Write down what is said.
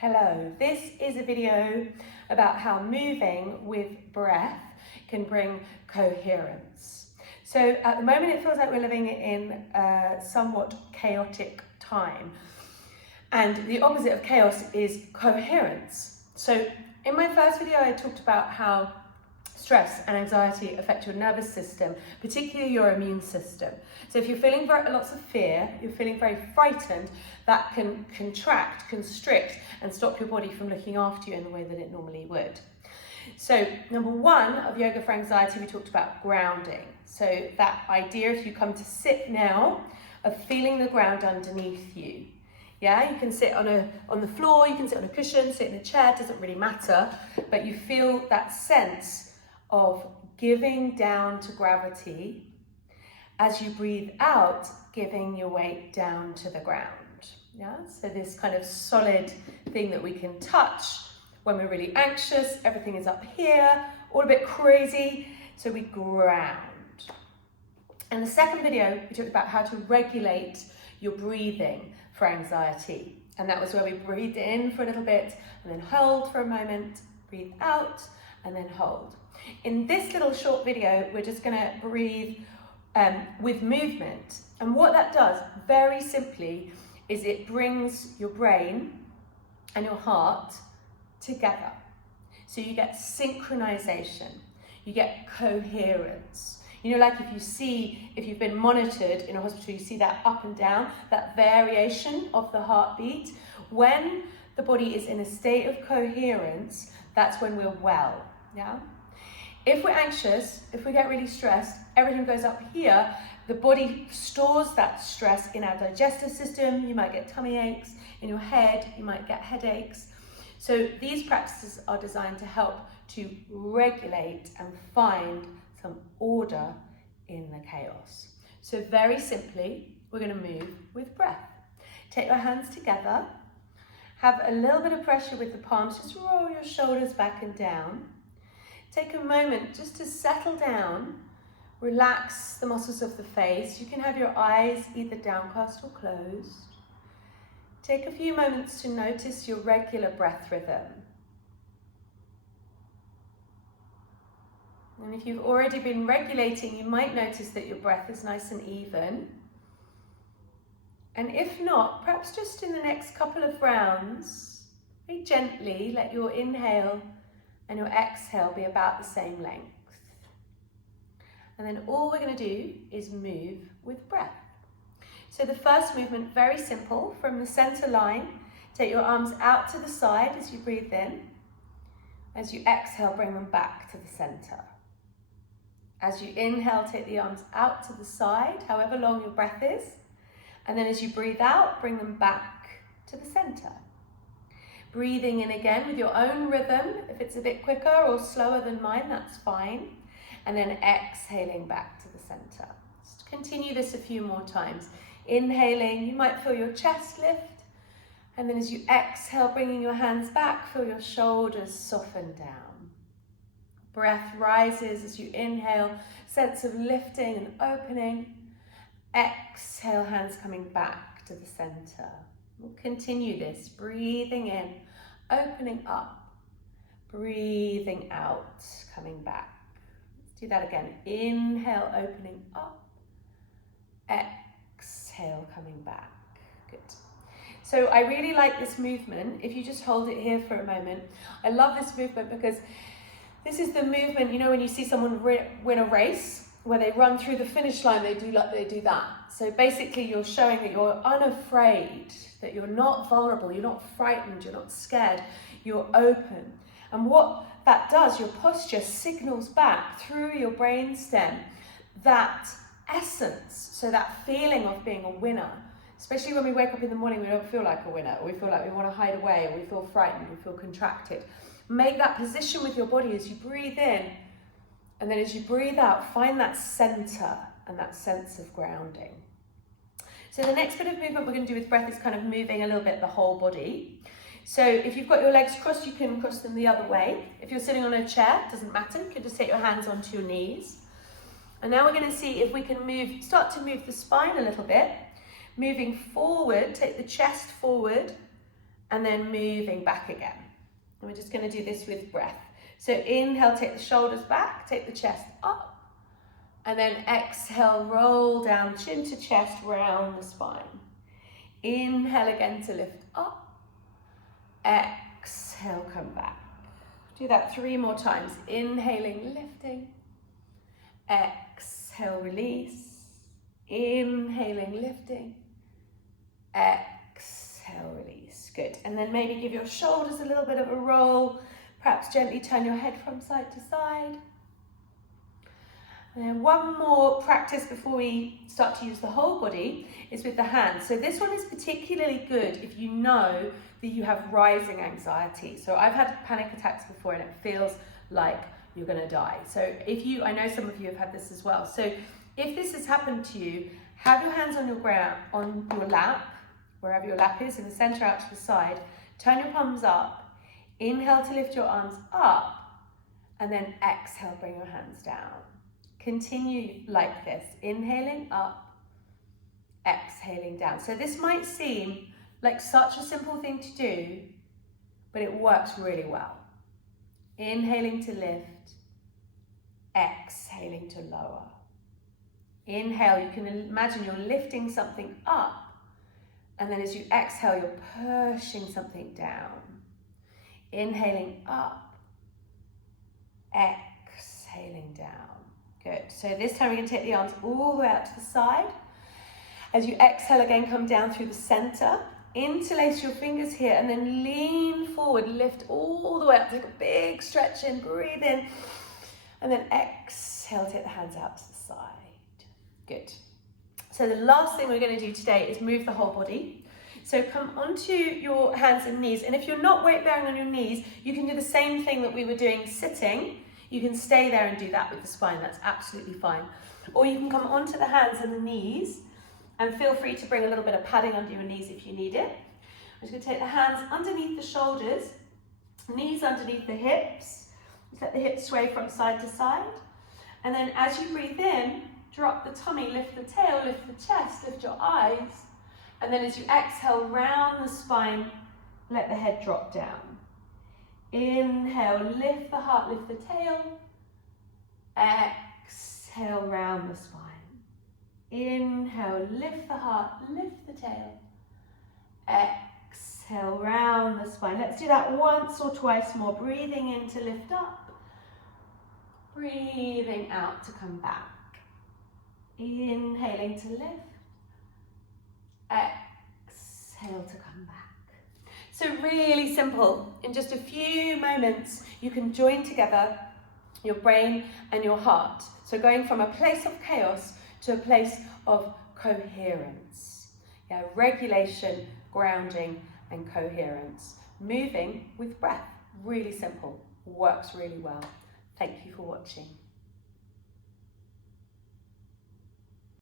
Hello, this is a video about how moving with breath can bring coherence. So at the moment it feels like we're living in a somewhat chaotic time, and the opposite of chaos is coherence. So in my first video I talked about how stress and anxiety affect your nervous system, particularly your immune system. So if you're feeling lots of fear, you're feeling very frightened, that can contract, constrict, and stop your body from looking after you in the way that it normally would. So number one of yoga for anxiety, we talked about grounding. So that idea, if you come to sit now, of feeling the ground underneath you. Yeah, you can sit on the floor, you can sit on a cushion, sit in a chair, it doesn't really matter, but you feel that sense of giving down to gravity as you breathe out, giving your weight down to the ground. Yeah, so this kind of solid thing that we can touch when we're really anxious, everything is up here, all a bit crazy, so we ground. In the second video, we talked about how to regulate your breathing for anxiety. And that was where we breathed in for a little bit and then hold for a moment, breathe out and then hold. In this little short video, we're just gonna breathe with movement. And what that does, very simply, is it brings your brain and your heart together. So you get synchronization, you get coherence. You know, like if you've been monitored in a hospital, you see that up and down, that variation of the heartbeat. When the body is in a state of coherence, that's when we're well, yeah? If we're anxious, if we get really stressed, everything goes up here. The body stores that stress in our digestive system. You might get tummy aches. In your head, you might get headaches. So these practices are designed to help to regulate and find some order in the chaos. So very simply, we're going to move with breath. Take your hands together. Have a little bit of pressure with the palms. Just roll your shoulders back and down. Take a moment just to settle down, relax the muscles of the face. You can have your eyes either downcast or closed. Take a few moments to notice your regular breath rhythm. And if you've already been regulating, you might notice that your breath is nice and even. And if not, perhaps just in the next couple of rounds, very gently let your inhale and your exhale be about the same length. And then all we're going to do is move with breath. So the first movement, very simple, from the center line, take your arms out to the side as you breathe in. As you exhale, bring them back to the center. As you inhale, take the arms out to the side, however long your breath is. And then as you breathe out, bring them back to the center. Breathing in again with your own rhythm. If it's a bit quicker or slower than mine, that's fine. And then exhaling back to the center. Just continue this a few more times. Inhaling, you might feel your chest lift. And then as you exhale, bringing your hands back, feel your shoulders soften down. Breath rises as you inhale, sense of lifting and opening. Exhale, hands coming back to the center. We'll continue this, breathing in, opening up, breathing out, coming back. Let's do that again. Inhale, opening up, exhale, coming back. Good. So I really like this movement. If you just hold it here for a moment. I love this movement because this is the movement, you know, when you see someone win a race, where they run through the finish line, they do that. So basically you're showing that you're unafraid, that you're not vulnerable, you're not frightened, you're not scared, you're open. And what that does, your posture signals back through your brainstem that essence, so that feeling of being a winner. Especially when we wake up in the morning, we don't feel like a winner, we feel like we want to hide away, or we feel frightened, we feel contracted. Make that position with your body as you breathe in. And then as you breathe out, find that center and that sense of grounding. So the next bit of movement we're going to do with breath is kind of moving a little bit the whole body. So if you've got your legs crossed, you can cross them the other way. If you're sitting on a chair, it doesn't matter. You can just take your hands onto your knees. And now we're going to see if we can start to move the spine a little bit. Moving forward, take the chest forward and then moving back again. And we're just going to do this with breath. So inhale, take the shoulders back, take the chest up, and then exhale, roll down, chin to chest, round the spine. Inhale again to lift up, exhale, come back. Do that 3 more times. Inhaling, lifting, exhale, release, inhaling, lifting, exhale, release. Good. And then maybe give your shoulders a little bit of a roll. Perhaps gently turn your head from side to side. And then one more practice before we start to use the whole body is with the hands. So this one is particularly good if you know that you have rising anxiety. So I've had panic attacks before and it feels like you're going to die. So I know some of you have had this as well. So if this has happened to you, have your hands on your ground, on your lap, wherever your lap is, in the center, out to the side. Turn your palms up. Inhale to lift your arms up, and then exhale, bring your hands down. Continue like this, inhaling up, exhaling down. So this might seem like such a simple thing to do, but it works really well. Inhaling to lift, exhaling to lower. Inhale, you can imagine you're lifting something up, and then as you exhale, you're pushing something down. Inhaling up, exhaling down. Good. So this time we're going to take the arms all the way out to the side. As you exhale again, come down through the center. Interlace your fingers here and then lean forward, lift all the way up. Take a big stretch in, breathe in, and then exhale, take the hands out to the side. Good. So the last thing we're going to do today is move the whole body. So come onto your hands and knees, and if you're not weight bearing on your knees, you can do the same thing that we were doing sitting. You can stay there and do that with the spine, that's absolutely fine. Or you can come onto the hands and the knees, and feel free to bring a little bit of padding under your knees if you need it. I'm just going to take the hands underneath the shoulders, knees underneath the hips. Just let the hips sway from side to side. And then as you breathe in, drop the tummy, lift the tail, lift the chest, lift your eyes. And then as you exhale, round the spine, let the head drop down. Inhale, lift the heart, lift the tail. Exhale, round the spine. Inhale, lift the heart, lift the tail. Exhale, round the spine. Let's do that once or twice more. Breathing in to lift up. Breathing out to come back. Inhaling to lift. Exhale to come back. So really simple. In just a few moments, you can join together your brain and your heart. So going from a place of chaos to a place of coherence. Yeah, regulation, grounding, and coherence. Moving with breath. Really simple. Works really well. Thank you for watching.